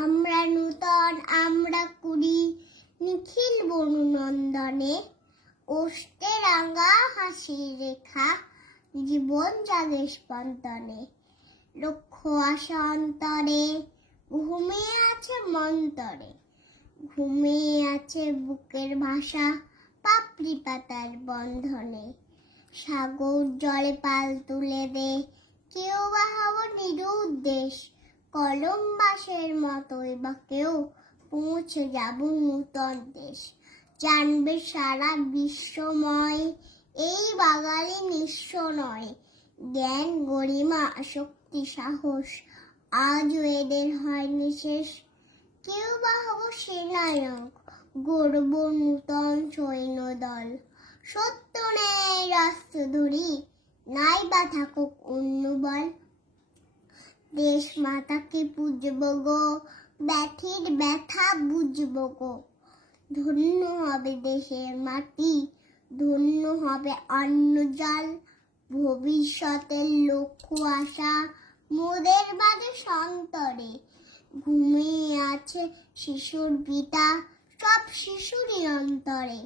আমরা নূতন আমরা কুড়ি নিখিল বনুনন্দনে, ওষ্ঠে রাঙা হাসির রেখা জীবন জাগে স্পন্দনে। লক্ষ্য আশা অন্তরে ঘুমিয়ে আছে মন্তরে, ঘুমিয়ে আছে বুকের ভাষা পাপড়ি পাতার বন্ধনে। সাগর জলে পাল তুলে দে, কেউ বা হব নিরুদ্দেশ, কলম বাসের মতোই বা কেউ পৌঁছে যাব নূতন দেশ। জানবে সারা বিশ্বময় এই বাঙালি নিঃস্ব নয়, জ্ঞান গরিমা শক্তি সাহস আজও এদের হয়নি শেষ। কেউ বা হব সেনায়ক, গড়ব নূতন সৈন্যদল, সত্য নেই রাষ্ট্র ধরি নাই বা থাকুক অন্য বল। দেশ মাতাকে পুজব গো, ব্যাঠির ব্যথা বুঝব গো, ধন্য হবে দেশের মাটি, ধন্য হবে অন্ন জল। ভবিষ্যতের লক্ষ্য আশা মোদের বাদে সন্তরে, ঘুমিয়ে আছে শিশুর পিতা সব শিশুরই অন্তরে।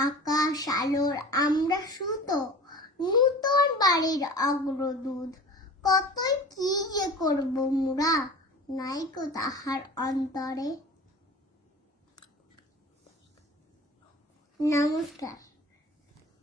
আকাশ আলোর আমরা সুতো, নূতন বাড়ির অগ্রদূত, কতই কি যে করব মোরা নাইকো তাহার অন্তরে। নমস্কার।